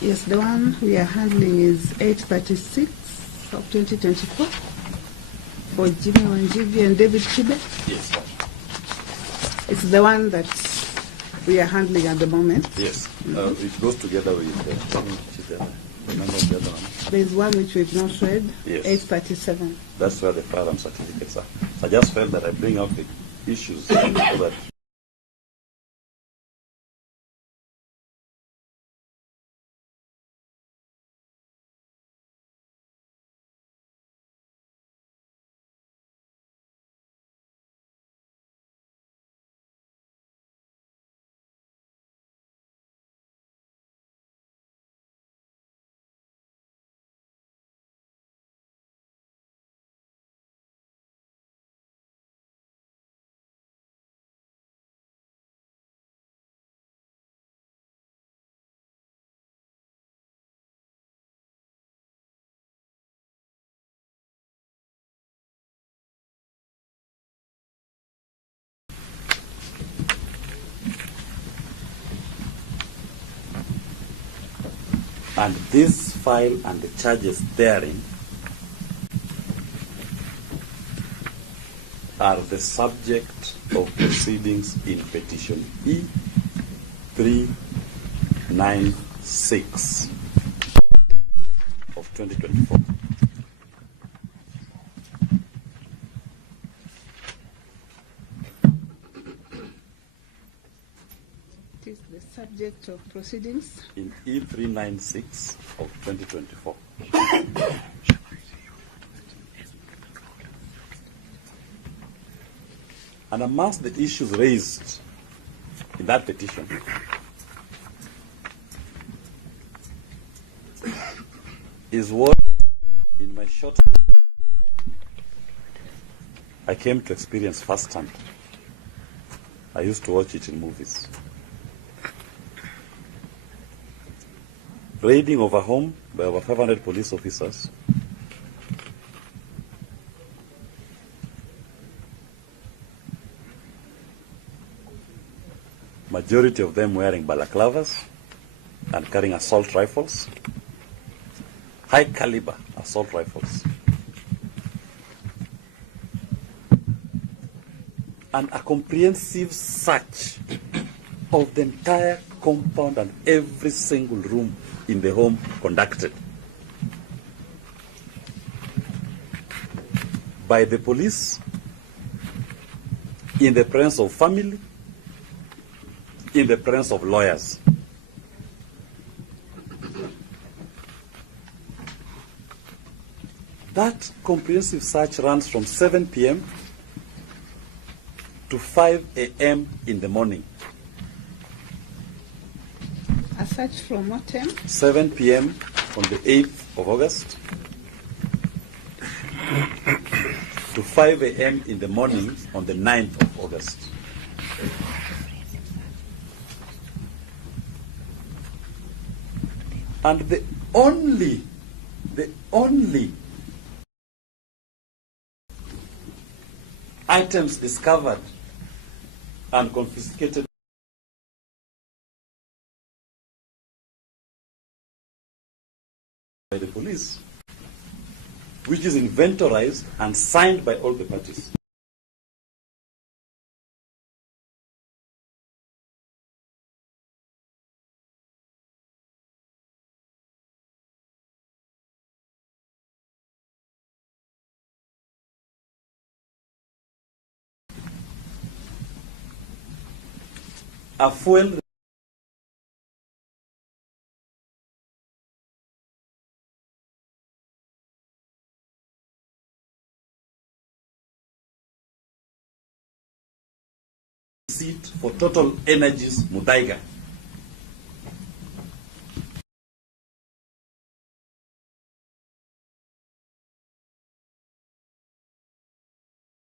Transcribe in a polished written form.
Yes, the one we are handling is 836 of 2024 for Jimmy Wanjigi and David Kibe. Yes. It's the one that we are handling at the moment. Yes. It goes together with remember the other one? There's one which we've not read, Yes. 837. That's where the firearm certificates are. I just felt that I bring out the issues so that and this file and the charges therein are the subject of proceedings in petition E396 of 2024. It is the subject of proceedings. In E396 of 2024. And amongst the issues raised in that petition is what, in my short, I came to experience firsthand. I used to watch it in movies. Raiding of a home by over 500 police officers. Majority of them wearing balaclavas and carrying assault rifles, high caliber assault rifles. And a comprehensive search of the entire compound and every single room in the home conducted by the police in the presence of family, in the presence of lawyers. That comprehensive search runs from 7 p.m. to 5 a.m. in the morning. A search from what time? 7 p.m. on the 8th of August to 5 a.m. in the morning on the 9th of August. And the only items discovered and confiscated by the police, which is inventorized and signed by all the parties. A fuel receipt for Total Energies Muthaiga.